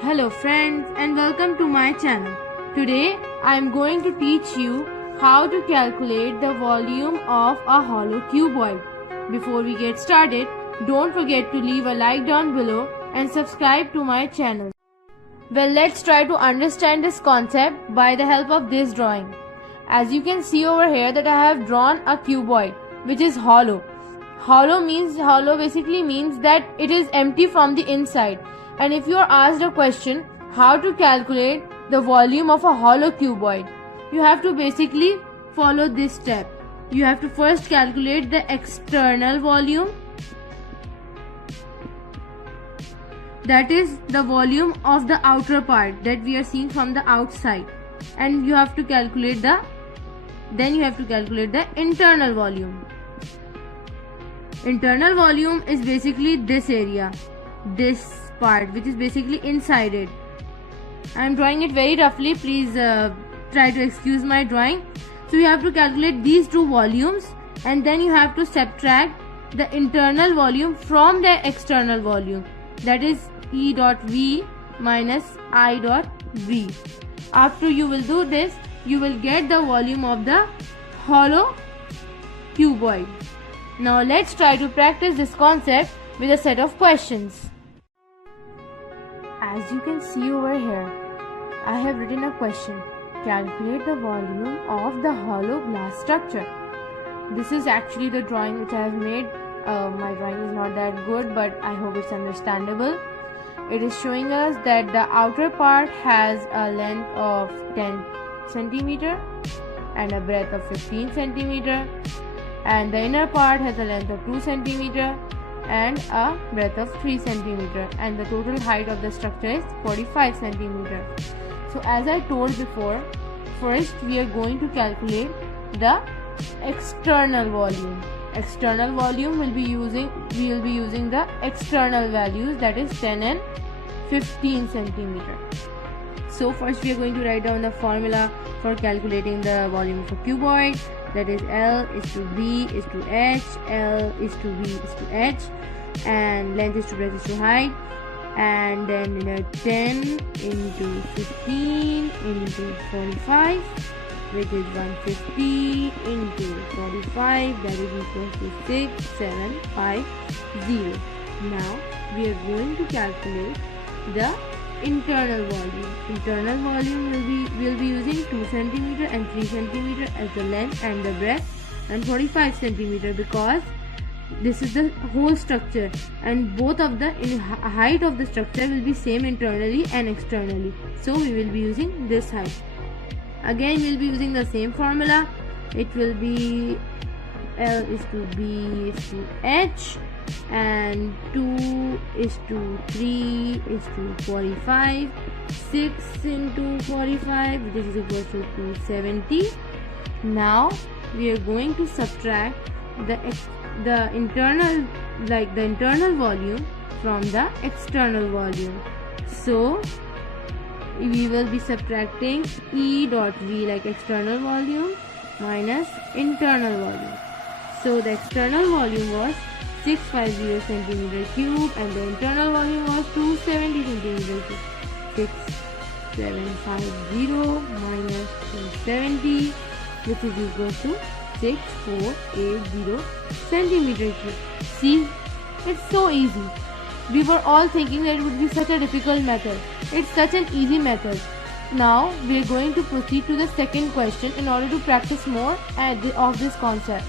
Hello friends and welcome to my channel. Today I am going to teach you how to calculate the volume of a hollow cuboid. Before we get started, don't forget to leave a like down below and subscribe to my channel. Well, let's try to understand this concept by the help of this drawing. As you can see over here that I have drawn a cuboid which is hollow. Hollow basically means that it is empty from the inside. And if you are asked a question how to calculate the volume of a hollow cuboid, you have to basically follow this step. You have to first calculate the external volume, that is the volume of the outer part that we are seeing from the outside, and you have to calculate the internal volume. Internal volume is basically this area, this part which is basically inside it. I am drawing it very roughly, please try to excuse my drawing. So you have to calculate these two volumes and then you have to subtract the internal volume from the external volume, that is E dot V minus I dot V. After you will do this, you will get the volume of the hollow cuboid. Now let's try to practice this concept with a set of questions. As you can see over here, I have written a question. Calculate the volume of the hollow glass structure. This is actually the drawing which I have made. My drawing is not that good, but I hope it's understandable. It is showing us that the outer part has a length of 10 centimeter and a breadth of 15 centimeter, and the inner part has a length of 2 centimeter and a breadth of 3 centimeter, and the total height of the structure is 45 centimeter. So as I told before, first we are going to calculate the external volume. External volume we will be using the external values, that is 10 and 15 centimeter. So first we are going to write down the formula for calculating the volume of a cuboid, that is L is to B is to H, L is to B is to H, and length is to breadth is to height, and then 10 into 15 into 45, which is 150 into 45, that is equal to 6750. Now we are going to calculate the internal volume. Internal volume will be using 2 centimeter and 3 centimeter as the length and the breadth, and 45 centimeter because this is the whole structure and both of the height of the structure will be same internally and externally. So we will be using this height. Again we will be using the same formula. It will be L is to B is to H, and 2 is to 3 is to 45, 6 into 45, which is equal to 270. Now we are going to subtract the internal volume from the external volume. So we will be subtracting E dot V, like external volume, minus internal volume. So the external volume was 650 centimeter cube and the internal volume was 270 centimeter cube. 6750 minus 270, which is equal to 6480 centimeter cube. See, it's so easy. We were all thinking that it would be such a difficult method. It's such an easy method. Now we are going to proceed to the second question in order to practice more of this concept.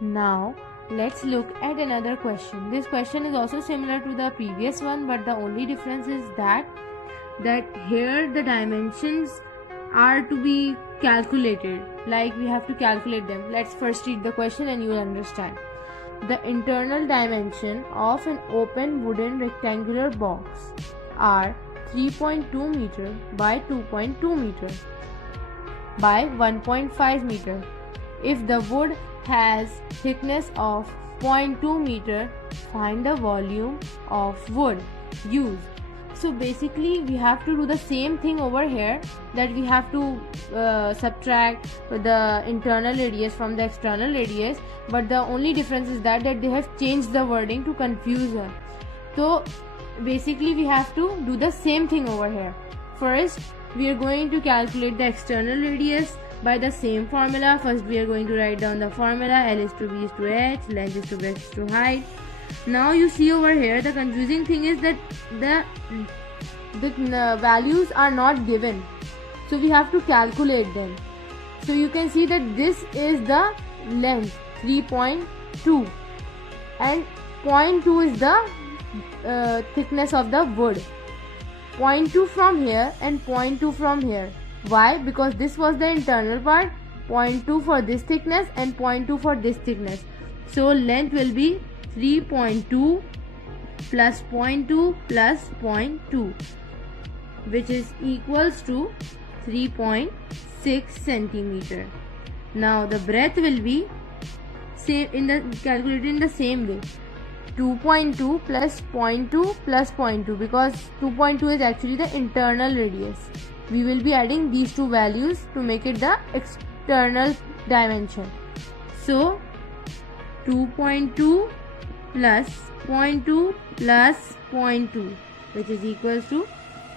Now let's look at another question. This question is also similar to the previous one, but the only difference is that here the dimensions are to be calculated, like we have to calculate them. Let's first read the question and you will understand. The internal dimension of an open wooden rectangular box are 3.2 meter by 2.2 meter by 1.5 meter. If the wood has thickness of 0.2 meter, find the volume of wood used. So basically we have to do the same thing over here, that we have to subtract the internal radius from the external radius, but the only difference is that they have changed the wording to confuse us. So basically we have to do the same thing over here. First we are going to calculate the external radius by the same formula. First we are going to write down the formula. L is to B is to H, length is to breadth is to height. Now you see over here, the confusing thing is that the values are not given, so we have to calculate them. So you can see that this is the length 3.2 and 0.2 is the thickness of the wood. 0.2 from here and 0.2 from here. Why? Because this was the internal part. 0.2 for this thickness and 0.2 for this thickness. So length will be 3.2 plus 0.2 plus 0.2, which is equals to 3.6 centimeter. Now the breadth will be calculated in the same way. 2.2 plus 0.2 plus 0.2, because 2.2 is actually the internal radius. We will be adding these two values to make it the external dimension. So 2.2 plus 0.2 plus 0.2, which is equals to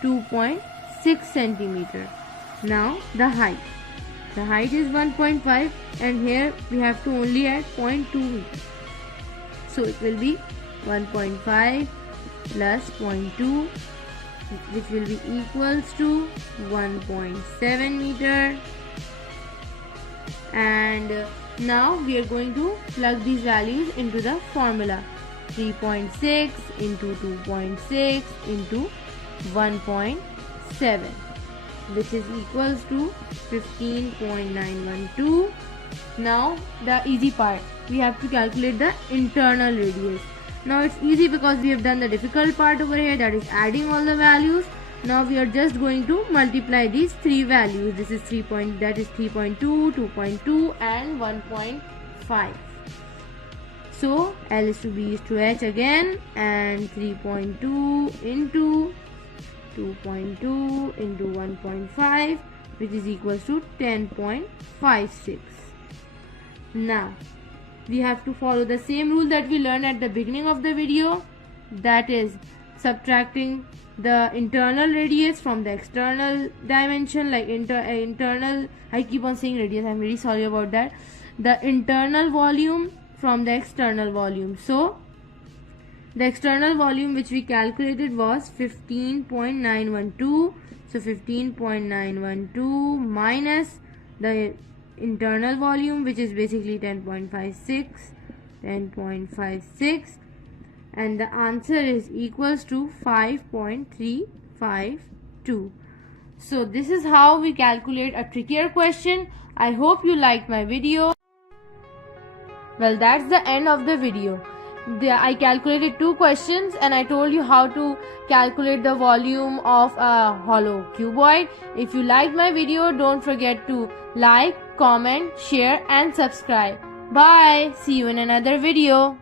2.6 centimeter. Now the height. The height is 1.5 and here we have to only add 0.2. So it will be 1.5 plus 0.2, which will be equals to 1.7 meter. And now we are going to plug these values into the formula. 3.6 into 2.6 into 1.7, which is equals to 15.912. Now the easy part, we have to calculate the internal radius. Now it's easy because we have done the difficult part over here, that is adding all the values. Now we are just going to multiply these three values. This is 3. That is 3.2, 2.2 and 1.5. So L is to B is to H again, and 3.2 into 2.2 into 1.5, which is equals to 10.56. Now we have to follow the same rule that we learned at the beginning of the video, that is subtracting the internal radius from the external dimension. Like internal, I keep on saying radius, I'm really sorry about that. The internal volume from the external volume. So the external volume which we calculated was 15.912. So 15.912 minus the internal volume, which is basically 10.56, and the answer is equals to 5.352. So this is how we calculate a trickier question. I hope you liked my video. Well, that's the end of the video. I calculated two questions and I told you how to calculate the volume of a hollow cuboid. If you liked my video, don't forget to like, comment, share and subscribe. Bye. See you in another video.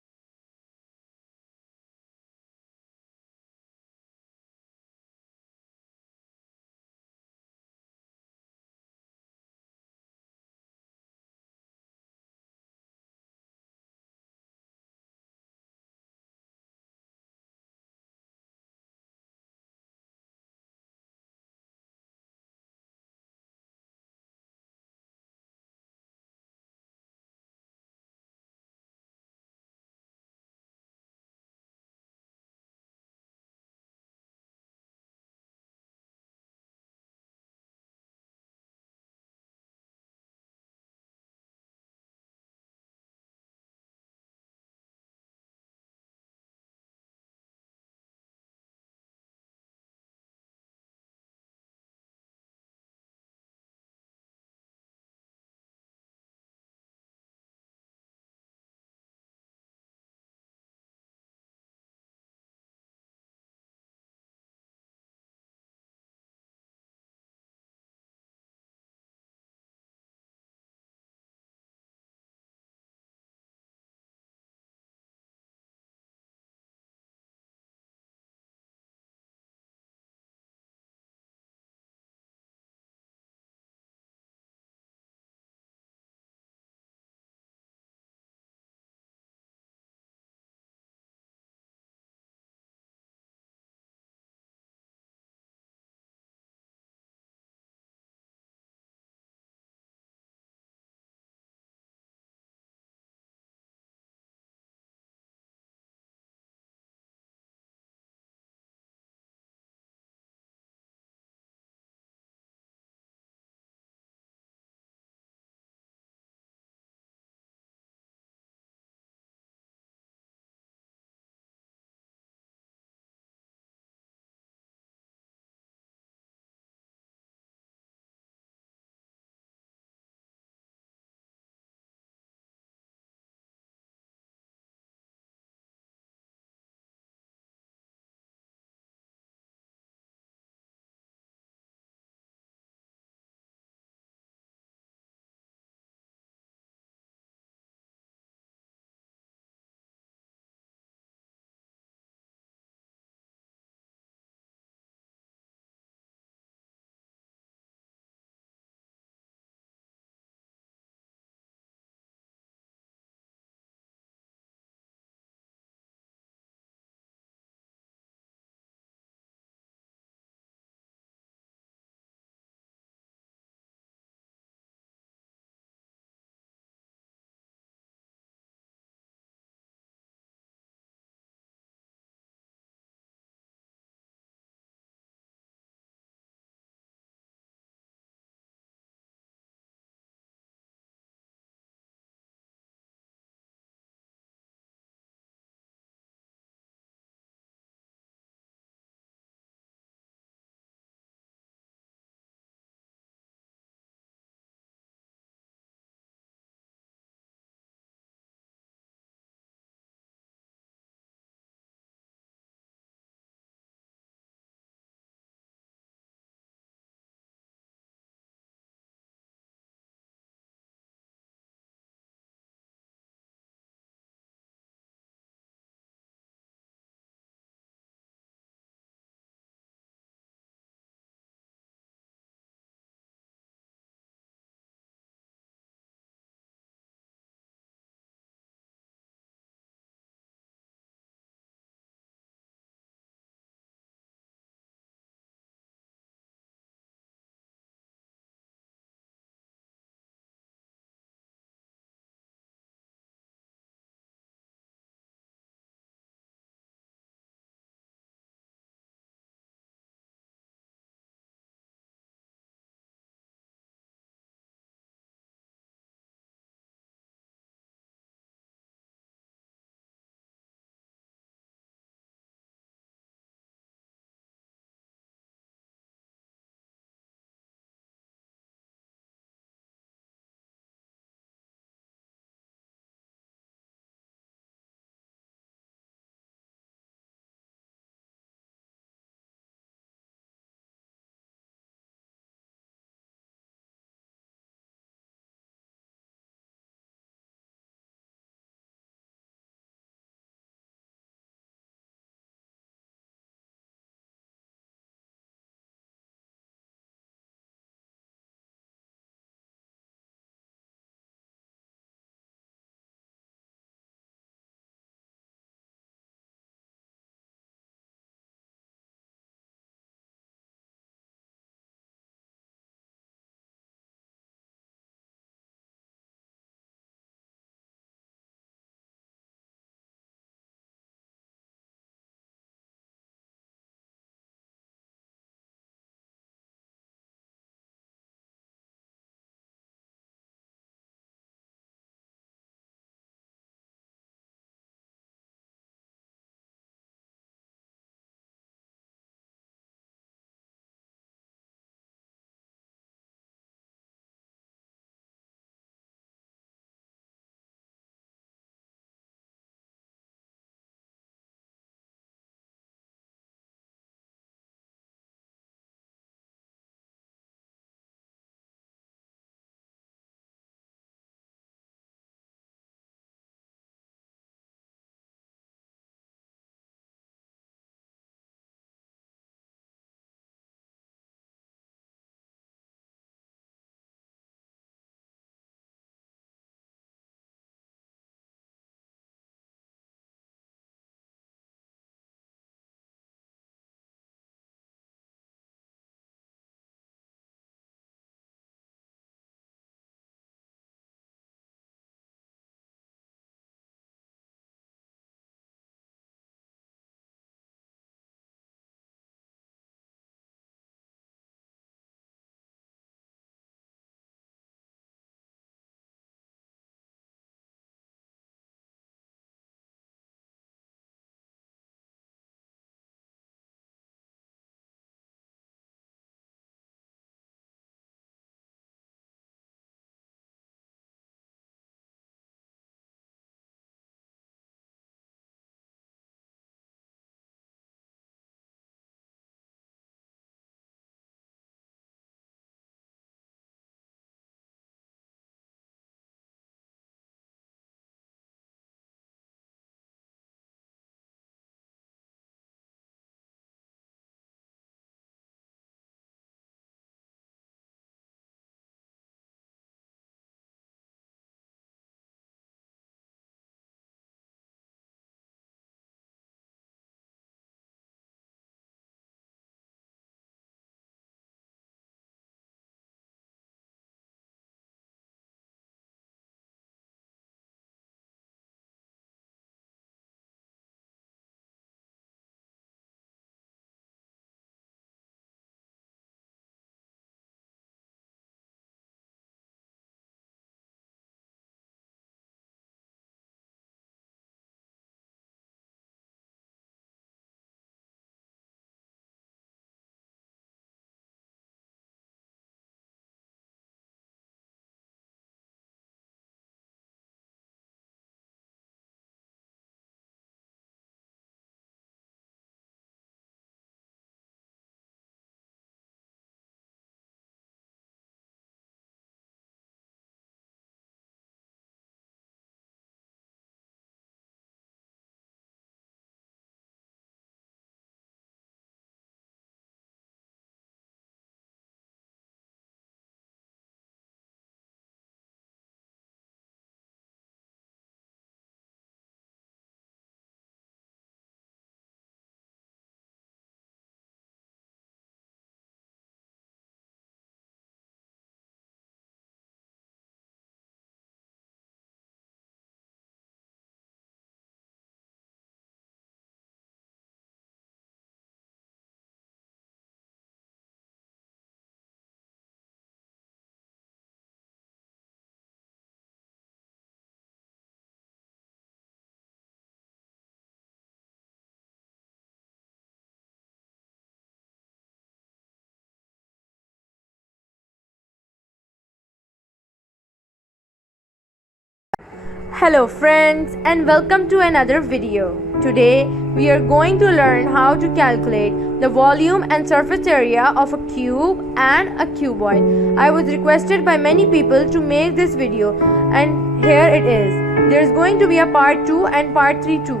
Hello friends, and welcome to another video. Today we are going to learn how to calculate the volume and surface area of a cube and a cuboid. I was requested by many people to make this video, and here it is. There is going to be a part 2 and part 3 too.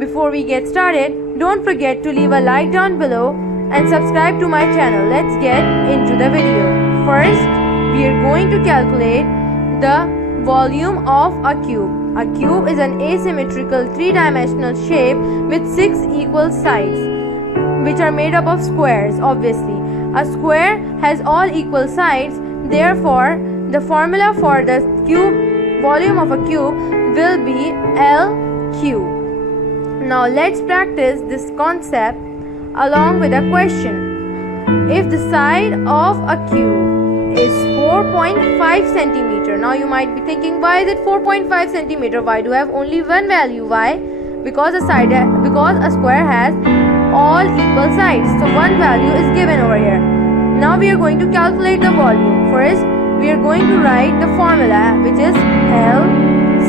Before we get started, don't forget to leave a like down below and subscribe to my channel. Let's get into the video. First, we are going to calculate the volume of a cube. A cube is an asymmetrical three-dimensional shape with 6 equal sides, which are made up of squares. Obviously, a square has all equal sides. Therefore, the formula for the volume of a cube will be L cube. Now let's practice this concept along with a question. If the side of a cube is 4.5 centimeter. Now you might be thinking, why is it 4.5 centimeter? Why do I have only one value? Why? Because a square has all equal sides. So one value is given over here. Now we are going to calculate the volume. First, we are going to write the formula, which is L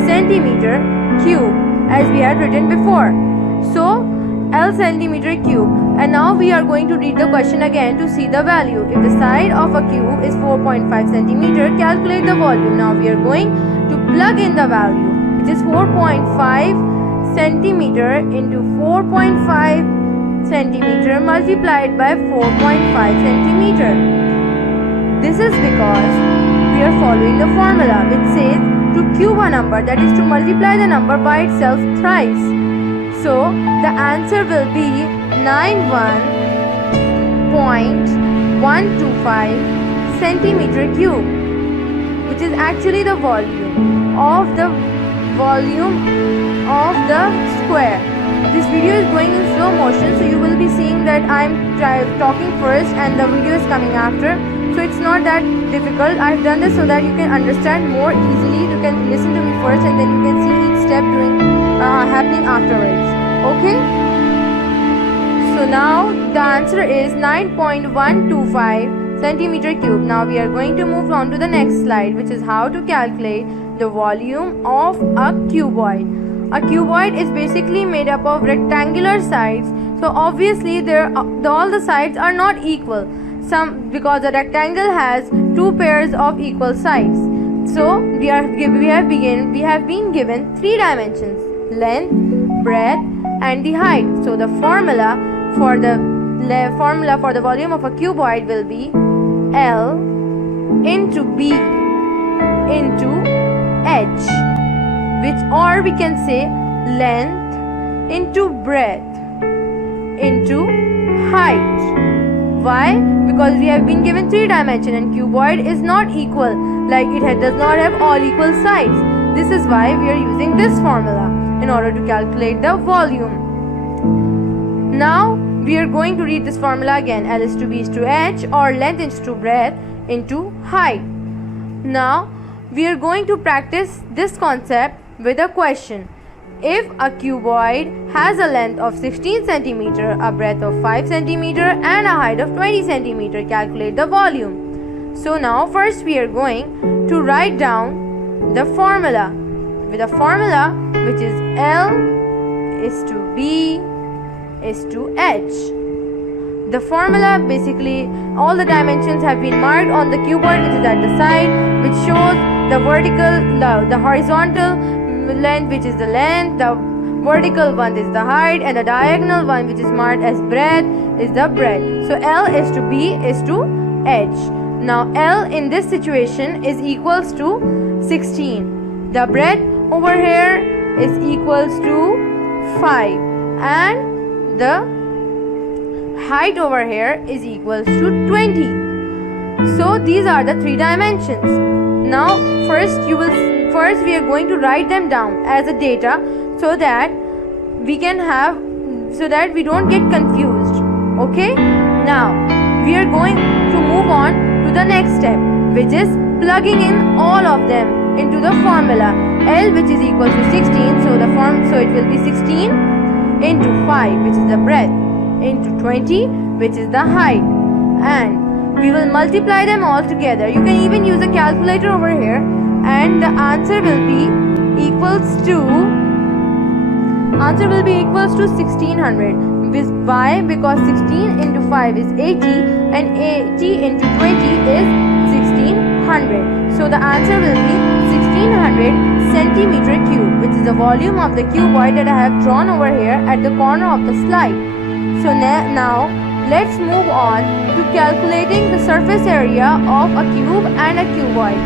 centimeter cube, as we had written before. So L centimeter cube. And now we are going to read the question again to see the value. If the side of a cube is 4.5 centimeter, calculate the volume. Now we are going to plug in the value, which is 4.5 centimeter into 4.5 centimeter multiplied by 4.5 centimeter. This is because we are following the formula, which says to cube a number, that is to multiply the number by itself thrice. So the answer will be 91.125 centimeter cube, which is actually the volume of the square. This video is going in slow motion, so you will be seeing that I'm talking first and the video is coming after. So it's not that difficult. I've done this so that you can understand more easily. You can listen to me first and then you can see each step happening afterwards. Okay? So now the answer is 9.125 centimeter cube. Now we are going to move on to the next slide, which is how to calculate the volume of a cuboid. A cuboid is basically made up of rectangular sides. So obviously all the sides are not equal. Because a rectangle has two pairs of equal sides. So we have been given 3 dimensions: length, breadth, and the height. So the formula for the volume of a cuboid will be L into B into H, or we can say length into breadth into height. Why? Because we have been given 3 dimensions and cuboid is not equal, like it does not have all equal sides. This is why we are using this formula in order to calculate the volume. Now we are going to read this formula again. L is to B is to H, or length is to breadth into height. Now we are going to practice this concept with a question. If a cuboid has a length of 16 centimeter, a breadth of 5 centimeter, and a height of 20 centimeter, calculate the volume. So now first we are going to write down the formula, with a formula which is L is to B is to H. The formula, basically all the dimensions have been marked on the cuboid, which is at the side, which shows the horizontal length, which is the length, the vertical one is the height, and the diagonal one, which is marked as breadth, is the breadth. So L is to B is to H. Now L in this situation is equals to 16. The breadth over here is equals to 5, and the height over here is equals to 20. So these are the 3 dimensions. Now first we are going to write them down as a data so that we don't get confused. Okay? Now we are going to move on to the next step, which is plugging in all of them into the formula. L, which is equal to 16, so it will be 16 into 5, which is the breadth, into 20, which is the height, and we will multiply them all together. You can even use a calculator over here, and the answer will be equals to, answer will be equals to 1600. Why? Because 16 into 5 is 80 and 80 into 20 is 1600. So the answer will be 1600 centimeter cube, which is the volume of the cuboid that I have drawn over here at the corner of the slide. So now let's move on to calculating the surface area of a cube and a cuboid.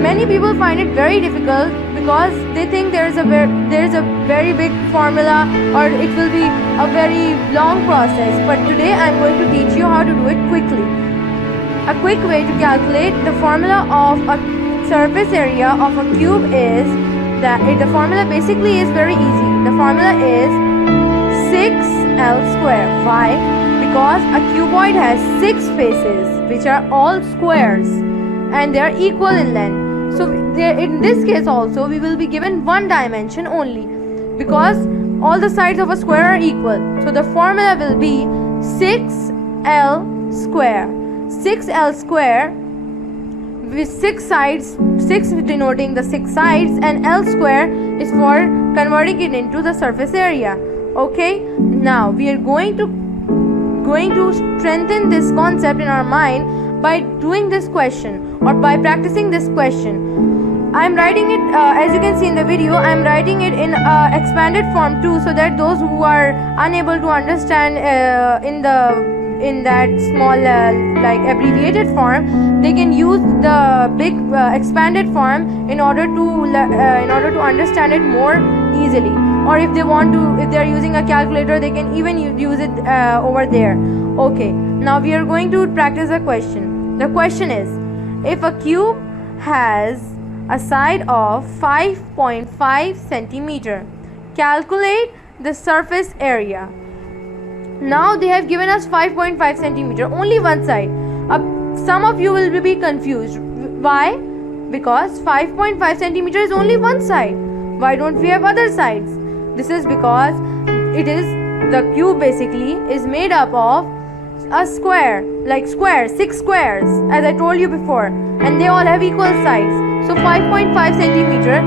Many people find it very difficult because they think there is a very big formula or it will be a very long process. But today I am going to teach you how to do it quickly. A quick way to calculate the formula of a surface area of a cube is that the formula basically is very easy. The formula is 6L square. Why? Because a cuboid has 6 faces which are all squares and they are equal in length. So in this case also we will be given one dimension only because all the sides of a square are equal. So the formula will be 6L square. 6L square with 6 sides, 6 denoting the 6 sides, and L square is for converting it into the surface area. Okay, now we are going to strengthen this concept in our mind by doing this question or by practicing this question. I am writing it as you can see in the video. I am writing it in expanded form too, so that those who are unable to understand in that small like abbreviated form, they can use the big expanded form in order to understand it more easily. Or if they are using a calculator, they can even use it over there. Okay, now we are going to practice a question. The question is, if a cube has a side of 5.5 centimeter, calculate the surface area. Now they have given us 5.5 centimeter, only one side. Some of you will be confused. Why? Because 5.5 centimeter is only one side. Why don't we have other sides? This is because the cube basically is made up of a square, like 6 squares, as I told you before, and they all have equal sides. So 5.5 centimeter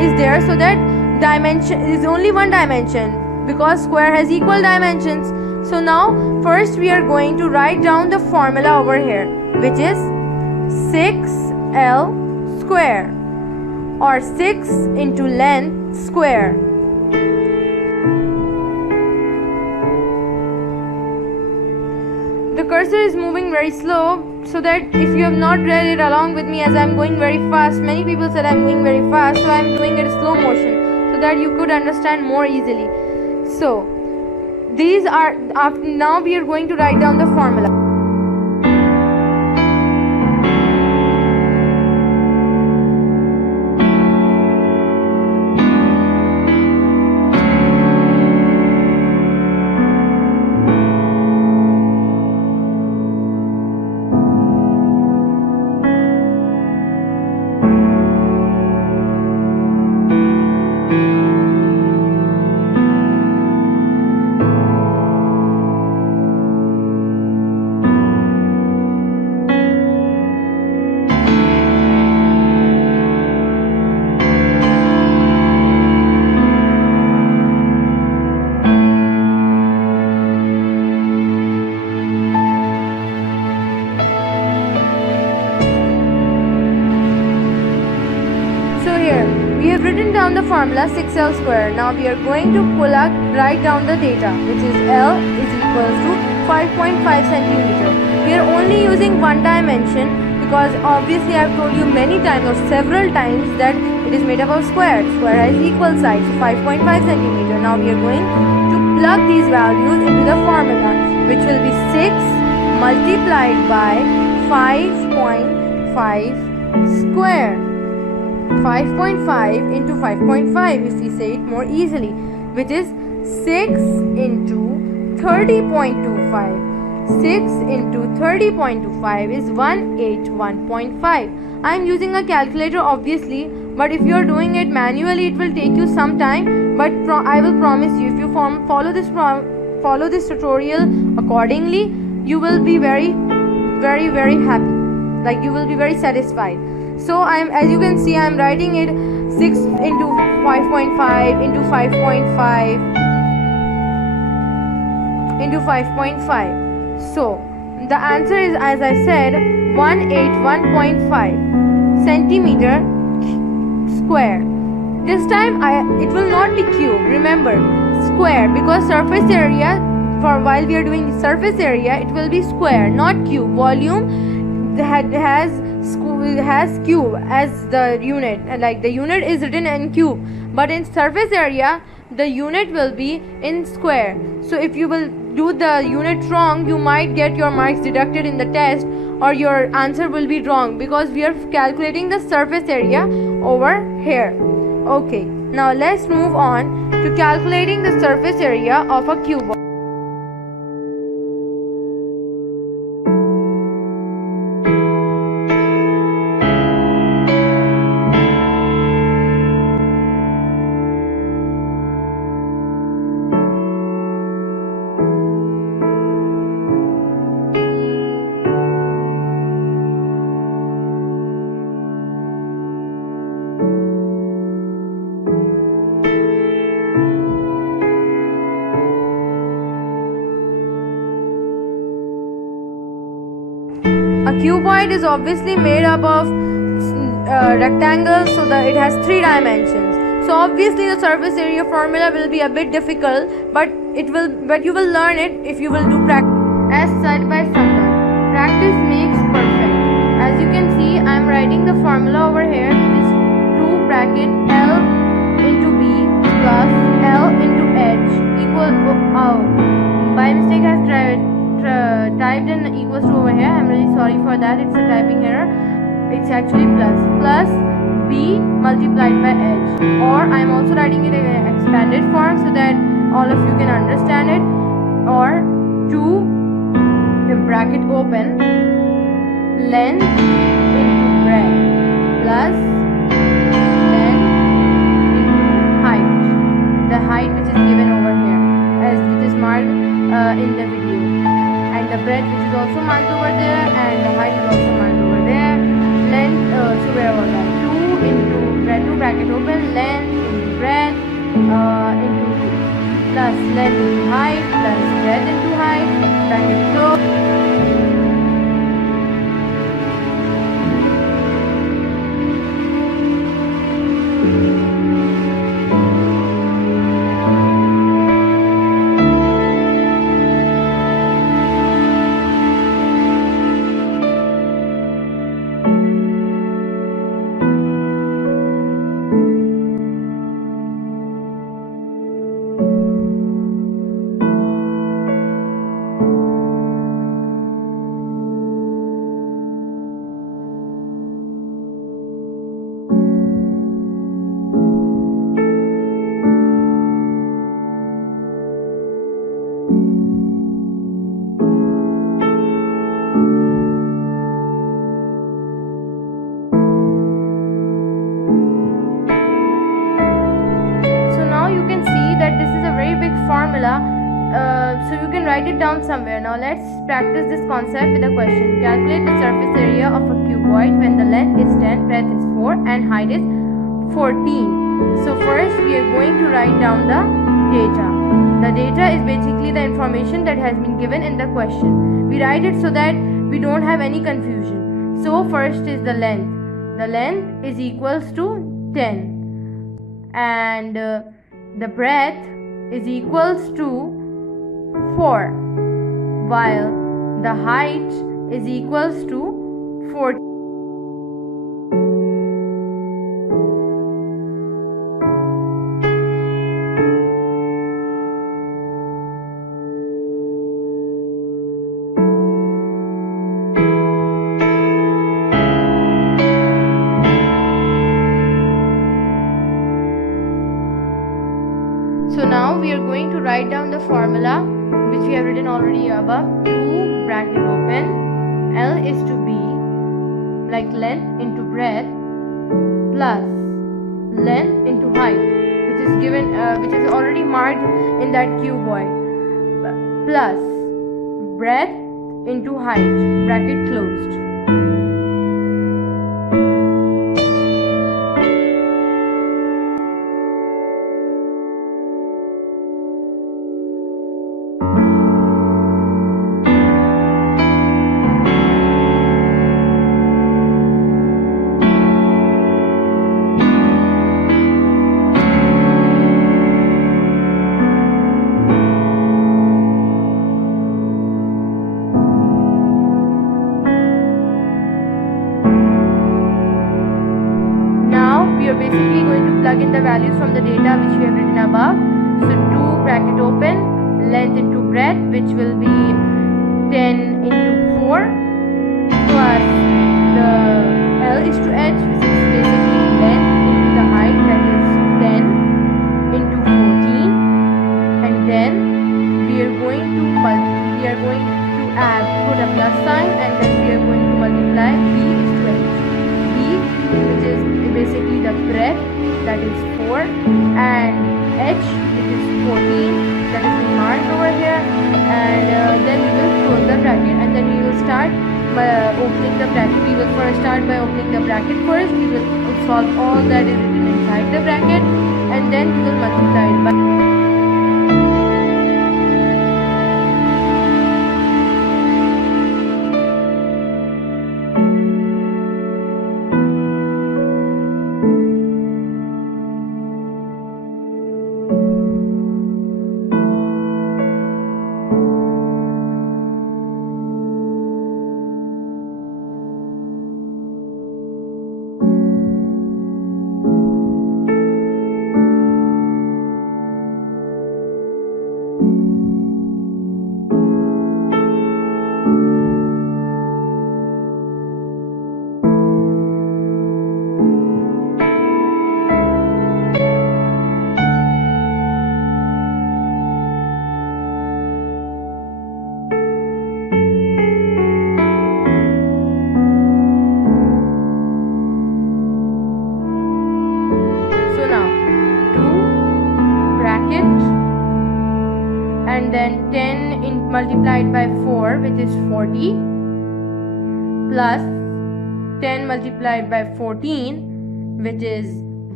is there, so that dimension is only one dimension because square has equal dimensions. So now first we are going to write down the formula over here, which is 6L square, or 6 into length square. The cursor is moving very slow, so that if you have not read it along with me, as I am going very fast, many people said I am going very fast, so I am doing it slow motion so that you could understand more easily. So these are now we are going to write down the formula. We have written down the formula 6L square. Now we are going to write down the data, which is L is equals to 5.5 centimeter. We are only using one dimension because obviously I have told you many times or several times that it is made up of square. Square has equal sides, so 5.5 centimeter. Now we are going to plug these values into the formula, which will be 6 multiplied by 5.5 square. 5.5 into 5.5, if we say it more easily, which is 6 into 30.25. 6 into 30.25 is 181.5. I am using a calculator obviously, but if you are doing it manually, it will take you some time. But I will promise you, if you follow this tutorial accordingly, you will be very happy. Like, you will be very satisfied. So as you can see, I am writing it 6 into 5.5 into 5.5 into 5.5. So the answer is, as I said, 181.5 centimeter square. This time it will not be cube. Remember, square, because surface area, for while we are doing surface area, it will be square, not cube. Volume has cube as the unit, like the unit is written in cube, but in surface area the unit will be in square. So if you will do the unit wrong, you might get your marks deducted in the test, or your answer will be wrong, because we are calculating the surface area over here. Okay, now let's move on to calculating the surface area of a cuboid. A cuboid is obviously made up of rectangles, so that it has 3 dimensions. So obviously the surface area formula will be a bit difficult, but you will learn it if you will do practice. As said by someone, practice makes perfect. As you can see, I am writing the formula over here, which is 2 bracket L into B plus L into H equal by mistake I have typed in equals to over here. I'm really sorry for that, it's a typing error. It's actually plus B multiplied by H, or I'm also writing it in an expanded form so that all of you can understand it. Or 2 bracket open length into breadth plus length into height, the height which is given over here as it is marked in the video, and the breadth which is also marked over there, and the height is also marked over there. Length, so where was that? 2 into 2 bracket open length into breadth into 2 plus length into height plus breadth into height, bracket close. Formula, so you can write it down somewhere. Now let's practice this concept with a question. Calculate the surface area of a cuboid when the length is 10, breadth is 4 and height is 14. So first we are going to write down the data. The data is basically the information that has been given in the question. We write it so that we don't have any confusion. So first is the length. The length is equals to 10, and the breadth is equals to 4, while the height is equals to 14. So now we are going to write down the formula which we have written already above. 2 bracket open L is to B, like length into breadth, plus length into height, which is given which is already marked in that cuboid, plus breadth into height, bracket closed. are basically going to plug in the values from the data which we have written above. So 2 bracket open, length into breadth, which will be 10 into 4 plus the L is to H, which is basically length into the height, that is 10 into 14, and then we are going to put a plus sign, and then we are going to multiply B is to H. B, which is basically the breadth, that is 4, and H, which is 14, that is being marked over here, and then we will close the bracket, and then we will start by opening the bracket. We will first start by opening the bracket first. We will solve all that is written inside the bracket, and then we will multiply it by. And then 10 multiplied by 4, which is 40, plus 10 multiplied by 14, which is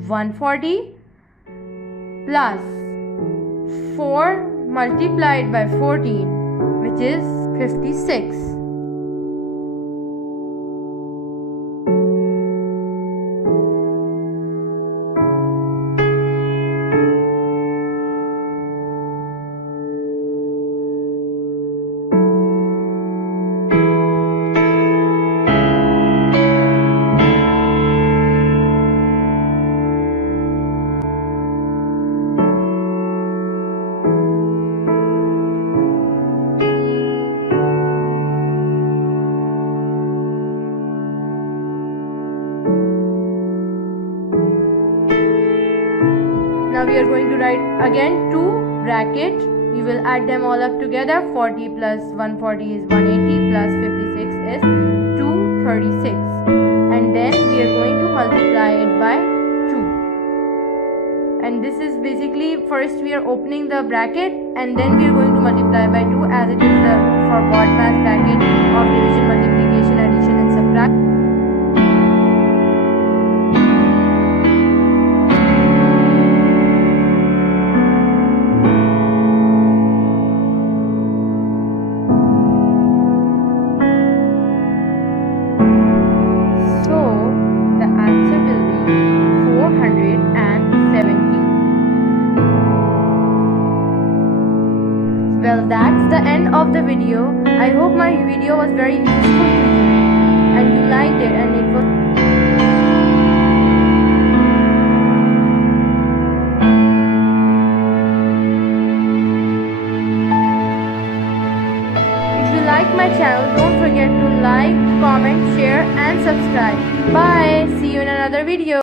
140, plus 4 multiplied by 14, which is 56. Now we are going to write again 2 bracket. We will add them all up together. 40 plus 140 is 180 plus 56 is 236. And then we are going to multiply it by 2. And this is basically, first we are opening the bracket and then we are going to multiply by 2, as it is the for BODMAS bracket of division, multiplication, addition and subtraction. Well, that's the end of the video. I hope my video was very useful to you and you liked it, and it was If you like my channel, don't forget to like, comment, share and subscribe. Bye. See you in another video.